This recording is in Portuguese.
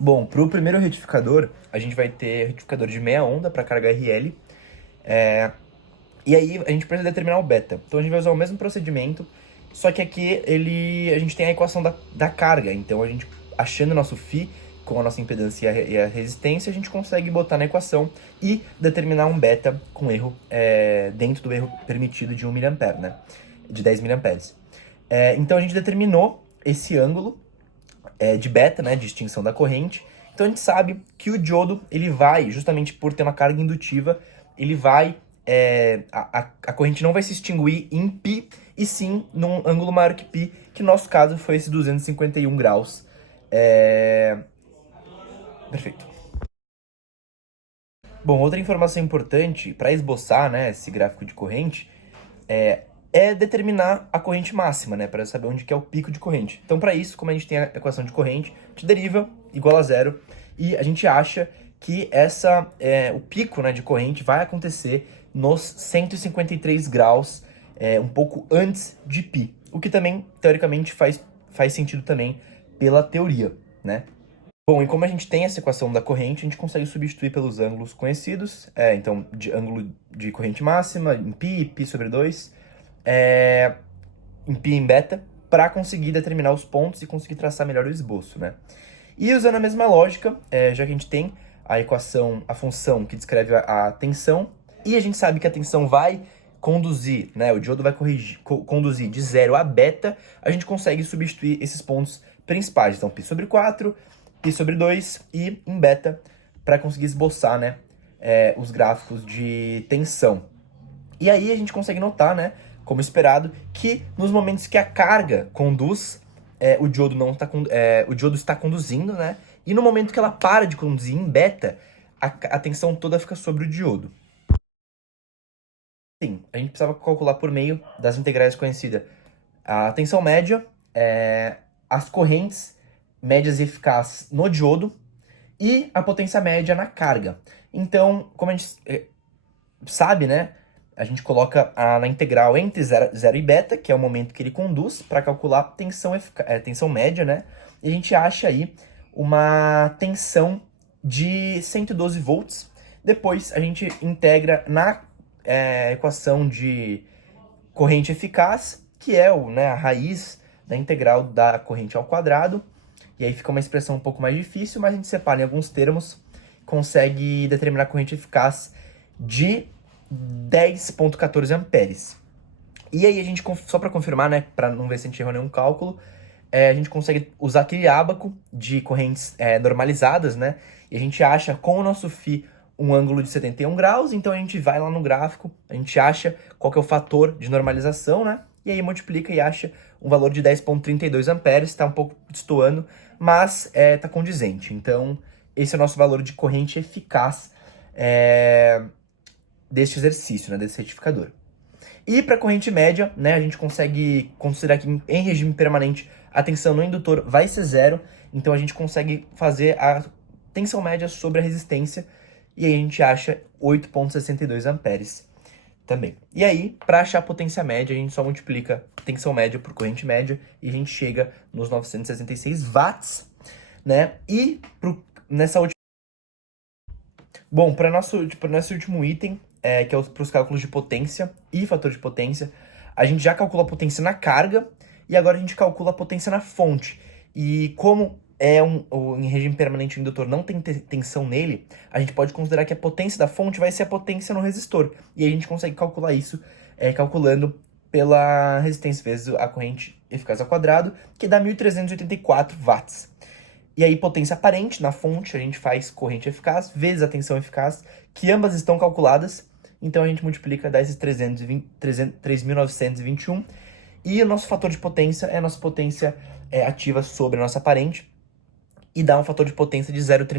Bom, para o primeiro retificador, a gente vai ter retificador de meia onda para carga RL. E aí a gente precisa determinar o beta. Então a gente vai usar o mesmo procedimento, só que aqui a gente tem a equação da carga. Então a gente, achando o nosso φ com a nossa impedância e a resistência, a gente consegue botar na equação e determinar um beta com erro dentro do erro permitido de 1 mA, né? De 10 mA. Então a gente determinou esse ângulo de beta, né, de extinção da corrente. Então a gente sabe que o diodo, ele vai, justamente por ter uma carga indutiva, ele vai, a corrente não vai se extinguir em π, e sim num ângulo maior que π, que no nosso caso foi esse 251 graus. Perfeito. Bom, outra informação importante para esboçar, né, esse gráfico de corrente é determinar a corrente máxima, né, para saber onde que é o pico de corrente. Então, para isso, como a gente tem a equação de corrente, a gente deriva igual a zero e a gente acha que o pico, né, de corrente vai acontecer nos 153 graus, um pouco antes de π, o que também, teoricamente, faz sentido também pela teoria, né? Bom, e como a gente tem essa equação da corrente, a gente consegue substituir pelos ângulos conhecidos, então, de ângulo de corrente máxima, em π, π sobre 2, em π e em beta, para conseguir determinar os pontos e conseguir traçar melhor o esboço, né? E usando a mesma lógica, já que a gente tem a equação, a função que descreve a tensão, e a gente sabe que a tensão vai conduzir, né, o diodo vai conduzir de 0 a beta, a gente consegue substituir esses pontos principais. Então, π sobre 4, π sobre 2 e em beta, para conseguir esboçar, né, os gráficos de tensão. E aí a gente consegue notar, né, como esperado, que nos momentos que a carga conduz, o diodo o diodo está conduzindo, né? E no momento que ela para de conduzir em beta, a tensão toda fica sobre o diodo. Sim, a gente precisava calcular por meio das integrais conhecidas a tensão média, as correntes médias e eficazes no diodo e a potência média na carga. Então, como a gente sabe, né? A gente coloca na integral entre 0 e beta, que é o momento que ele conduz, para calcular a tensão média, né? E a gente acha aí uma tensão de 112 volts. Depois a gente integra na equação de corrente eficaz, que é a raiz da integral da corrente ao quadrado. E aí fica uma expressão um pouco mais difícil, mas a gente separa em alguns termos, consegue determinar a corrente eficaz de 10,14 amperes. E aí a gente, só para confirmar, né, para não ver se a gente errou nenhum cálculo, a gente consegue usar aquele ábaco de correntes normalizadas, né, e a gente acha com o nosso φ um ângulo de 71 graus, então a gente vai lá no gráfico, a gente acha qual que é o fator de normalização, né, e aí multiplica e acha um valor de 10,32 amperes, está um pouco destoando, mas está condizente. Então, esse é o nosso valor de corrente eficaz deste exercício, né, desse retificador. E para a corrente média, né, a gente consegue considerar que em regime permanente a tensão no indutor vai ser zero, então a gente consegue fazer a tensão média sobre a resistência, e aí a gente acha 8,62 amperes também. E aí, para achar a potência média, a gente só multiplica tensão média por corrente média, e a gente chega nos 966 watts, né, e nessa última... Bom, para nosso último item, que é para os cálculos de potência e fator de potência, a gente já calcula a potência na carga e agora a gente calcula a potência na fonte. E como em regime permanente o indutor não tem tensão nele, a gente pode considerar que a potência da fonte vai ser a potência no resistor. E aí a gente consegue calcular isso calculando pela resistência vezes a corrente eficaz ao quadrado, que dá 1.384 watts. E aí, potência aparente na fonte, a gente faz corrente eficaz vezes a tensão eficaz, que ambas estão calculadas. Então, a gente multiplica, dá esses 3.921. E o nosso fator de potência é a nossa potência ativa sobre a nossa aparente. E dá um fator de potência de 0,30.